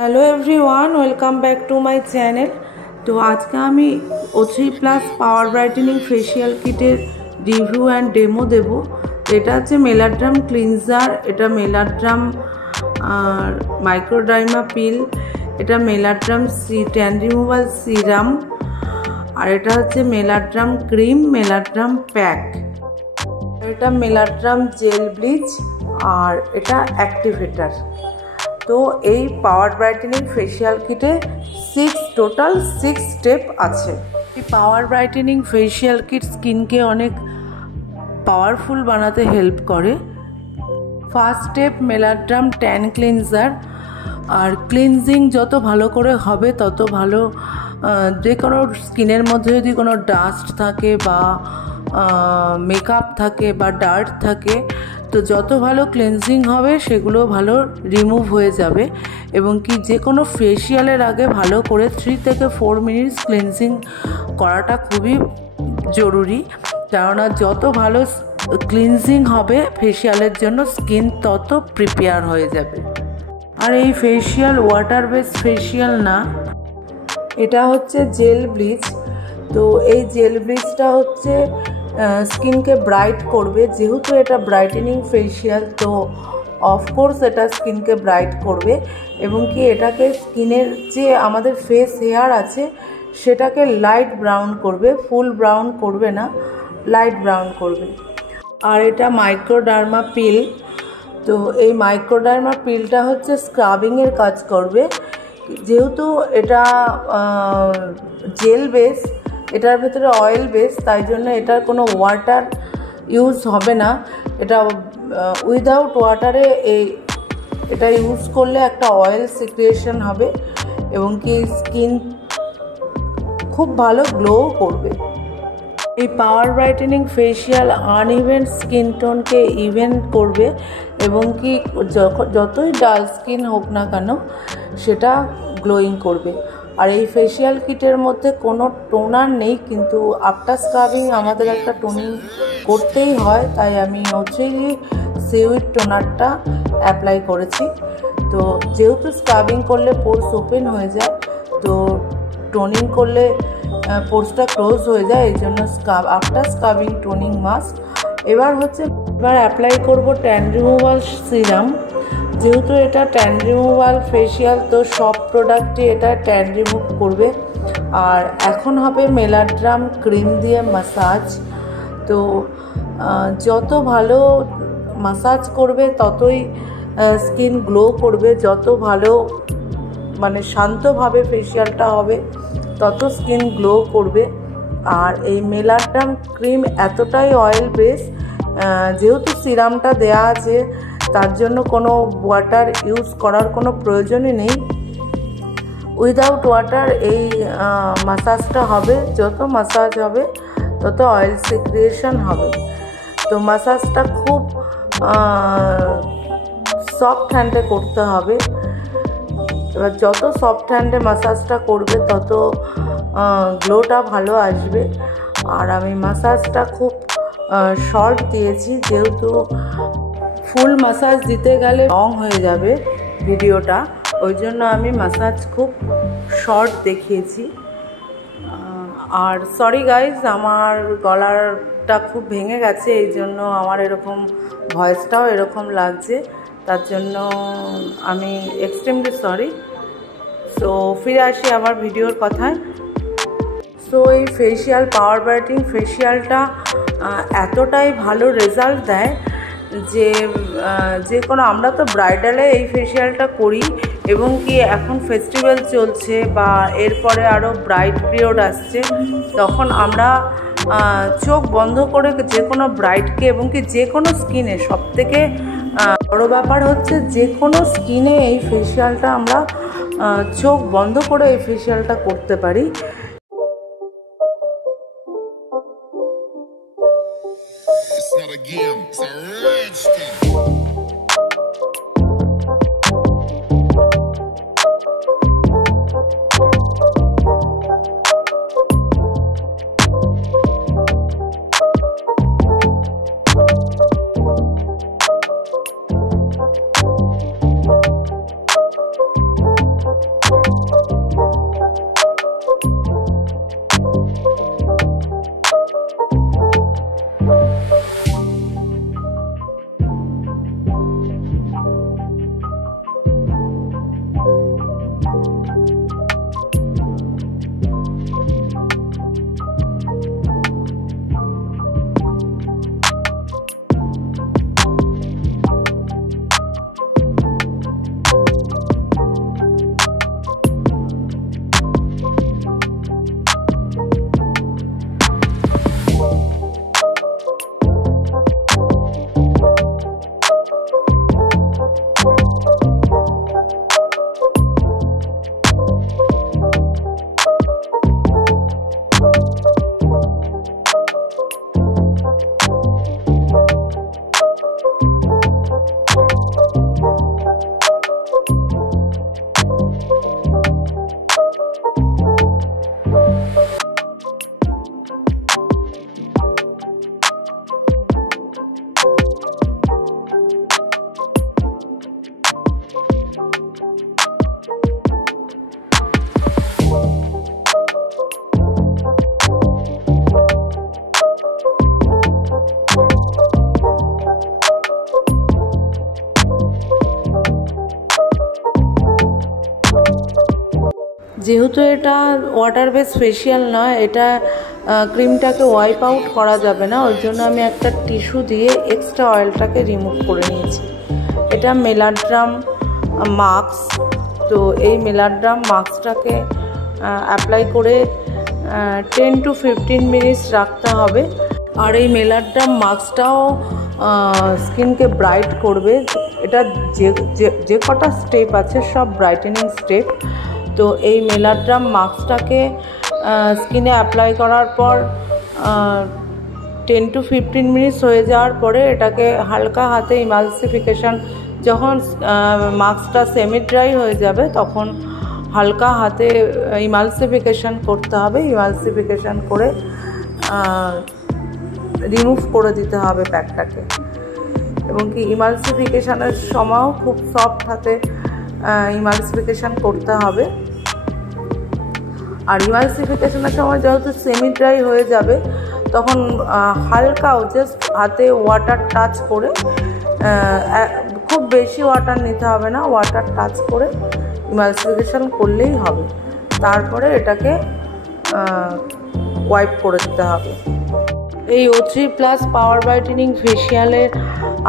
Hello everyone, welcome back to my channel. তো আজকে আমি O3+ পাওয়ার ব্রাইটেনিং ফেসিয়াল কিটের রিভিউ অ্যান্ড ডেমো দেব। এটা হচ্ছে মেলাড্রাম ক্লিনজার, এটা মেলাড্রাম মাইক্রোডার্মা পিল, এটা মেলাড্রাম ট্যান রিমুভাল সিরাম, আর এটা হচ্ছে মেলাড্রাম ক্রিম, মেলাড্রাম প্যাক, এটা মেলাড্রাম জেল ব্লিচ, আর এটা অ্যাক্টিভেটার। তো এই power brightening facial কিটে total 6 step আছে। এই পাওয়ার ব্রাইটেনিং ফেসিয়াল কিট স্কিনকে অনেক পাওয়ারফুল বানাতে হেল্প করে। ফার্স্ট স্টেপ মেলাড্রাম ট্যান ক্লিনজার, আর ক্লিনজিং যত ভালো করে হবে তত ভালো। যে কোনো স্কিনের মধ্যে যদি কোনো ডাস্ট থাকে বা মেকআপ থাকে বা ডার্ট থাকে, তো যত ভালো ক্লিনজিং হবে সেগুলো ভালো রিমুভ হয়ে যাবে। এবং কি যে কোনো ফেসিয়ালের আগে ভালো করে 3 থেকে 4 মিনিটস ক্লিনজিং করাটা খুবই জরুরি, কেননা যত ভালো ক্লিনজিং হবে ফেসিয়ালের জন্য স্কিন তত প্রিপেয়ার হয়ে যাবে। আর এই ফেসিয়াল ওয়াটার বেস ফেসিয়াল না, এটা হচ্ছে জেল ব্লিচ। তো এই জেল ব্লিচটা হচ্ছে স্কিনকে ব্রাইট করবে। যেহেতু এটা ব্রাইটেনিং ফেসিয়াল, তো অফকোর্স এটা স্কিনকে ব্রাইট করবে এবং কি এটাকে স্কিনের যে আমাদের ফেস হেয়ার আছে সেটাকে লাইট ব্রাউন করবে, ফুল ব্রাউন করবে না, লাইট ব্রাউন করবে। আর এটা মাইক্রোডার্মা পিল। তো এই মাইক্রোডার্মা পিলটা হচ্ছে স্ক্রাবিংয়ের কাজ করবে। যেহেতু এটা জেল বেস, এটার ভেতরে অয়েল বেস, তাই জন্য এটার কোনো ওয়াটার ইউজ হবে না। এটা উইদাউট ওয়াটারে এটা ইউজ করলে একটা অয়েল সিক্রিয়েশন হবে এবং কি স্কিন খুব ভালো গ্লো করবে। এই power brightening facial uneven skin টোনকে ইভেন করবে এবং কি যতই ডাল স্কিন হোক না কেন সেটা গ্লোয়িং করবে। আর এই ফেসিয়াল কিটের মধ্যে কোনো টোনার নেই, কিন্তু আফটার স্ক্রাবিং আমাদের একটা টোনিং করতেই হয়, তাই আমি সিউইড টোনারটা অ্যাপ্লাই করেছি। তো যেহেতু স্ক্রাবিং করলে পোর্স ওপেন হয়ে যায়, তো টোনিং করলে পোর্সটা ক্লোজ হয়ে যায়, এই জন্য আফটার স্ক্রাবিং টোনিং মাস্ট। এবার অ্যাপ্লাই করব ট্যান রিমুভাল সিরাম। যেহেতু এটা ট্যান রিমুভাল ফেসিয়াল, তো সব প্রোডাক্টই এটা ট্যান রিমুভ করবে। আর এখন হবে মেলাড্রাম ক্রিম দিয়ে মাসাজ। তো যত ভালো মাসাজ করবে ততই স্কিন গ্লো করবে, যত ভালো মানে শান্তভাবে ফেসিয়ালটা হবে তত স্কিন গ্লো করবে। আর এই মেলাড্রাম ক্রিম এতটাই অয়েল বেস, যেহেতু সিরামটা দেয়া আছে তার জন্য কোনো ওয়াটার ইউজ করার কোনো প্রয়োজনই নেই। উইদাউট ওয়াটার এই মাসাজটা হবে। যত মাসাজ হবে তত অয়েল সিক্রিয়েশন হবে। তো মাসাজটা খুব সফট হ্যান্ডে করতে হবে। এবার যত সফট হ্যান্ডে মাসাজটা করবে তত গ্লোটা ভালো আসবে। আর আমি মাসাজটা খুব শর্ট দিয়েছি, যেহেতু ফুল মাসাজ দিতে গেলে লং হয়ে যাবে ভিডিওটা, ওই জন্য আমি মাসাজ খুব শর্ট দেখিয়েছি। আর সরি গাইজ, আমার গলাটা খুব ভেঙে গেছে, এই জন্য আমার এরকম ভয়েসটাও এরকম লাগছে, তার জন্য আমি এক্সট্রিমলি সরি। সো ফিরে আসি আমার ভিডিওর কথায়। সো এই ফেসিয়াল পাওয়ার ব্রাইটেনিং ফেসিয়ালটা এতটাই ভালো রেজাল্ট দেয় যে কোনো, আমরা তো ব্রাইডালে এই ফেসিয়ালটা করি এবং কি এখন ফেস্টিভ্যাল চলছে বা এরপরে আরও ব্রাইড পিরিয়ড আসছে, তখন আমরা চোখ বন্ধ করে যে কোনো ব্রাইডকে এবং কি যে কোনো স্কিনে, সবথেকে বড় ব্যাপার হচ্ছে যে কোনো স্কিনে এই ফেসিয়ালটা আমরা চোখ বন্ধ করে এই ফেসিয়ালটা করতে পারি। It's not a game, it's a rich thing. যেহেতু এটা ওয়াটার বেস ফেসিয়াল নয়, এটা ক্রিমটাকে ওয়াইপ আউট করা যাবে না, ওর জন্য আমি একটা টিস্যু দিয়ে এক্সট্রা অয়েলটাকে রিমুভ করে নিয়েছি। এটা মেলাড্রাম মাস্ক। তো এই মেলাড্রাম মাস্কটাকে অ্যাপ্লাই করে 10 to 15 মিনিটস রাখতে হবে। আর এই মেলাড্রাম মাস্কটাও স্কিনকে ব্রাইট করবে। এটা যে কটা স্টেপ আছে সব ব্রাইটেনিং স্টেপ। তো এই মেলাড্রাম মাস্কটাকে স্কিনে অ্যাপ্লাই করার পর 10 to 15 মিনিটস হয়ে যাওয়ার পরে এটাকে হালকা হাতে ইমালসিফিকেশান, যখন মাস্কটা সেমি ড্রাই হয়ে যাবে তখন হালকা হাতে ইমালসিফিকেশান করতে হবে। ইমালসিফিকেশান করে রিমুভ করে দিতে হবে প্যাকটাকে। এবং কি ইমালসিফিকেশানের সময়ও খুব সফট হাতে ইমালসিফিকেশান করতে হবে। আর ইমালসিফিকেশানের সময় যেহেতু সেমি ড্রাই হয়ে যাবে তখন হালকাও জাস্ট হাতে ওয়াটার টাচ করে, খুব বেশি ওয়াটার নিতে হবে না, ওয়াটার টাচ করে ইমালসিফিকেশান করলেই হবে। তারপরে এটাকে ওয়াইপ করে দিতে হবে। এই O3+ পাওয়ার ব্রাইটেনিং ফেসিয়ালের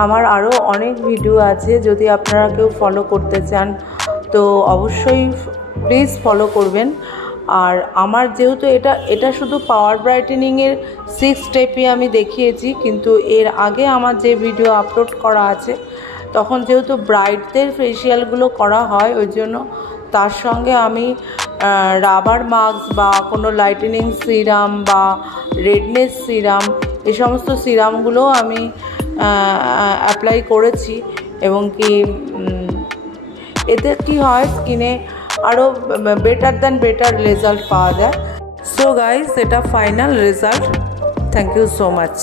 আমার আরও অনেক ভিডিও আছে, যদি আপনারা কেউ ফলো করতে চান তো অবশ্যই প্লিজ ফলো করবেন। আর আমার যেহেতু এটা শুধু পাওয়ার ব্রাইটেনিংয়ের 6 স্টেপই আমি দেখিয়েছি, কিন্তু এর আগে আমার যে ভিডিও আপলোড করা আছে তখন যেহেতু ব্রাইটদের ফেসিয়ালগুলো করা হয় ওই জন্য তার সঙ্গে আমি রাবার মাস্ক বা কোনো লাইটেনিং সিরাম বা রেডনেস সিরাম এই সমস্ত সিরামগুলোও আমি অ্যাপ্লাই করেছি। এবং কি এতে কী হয়, স্কিনে আরও বেটার রেজাল্ট পাওয়া যায়। সো গাইস, এটা final result. Thank you so much.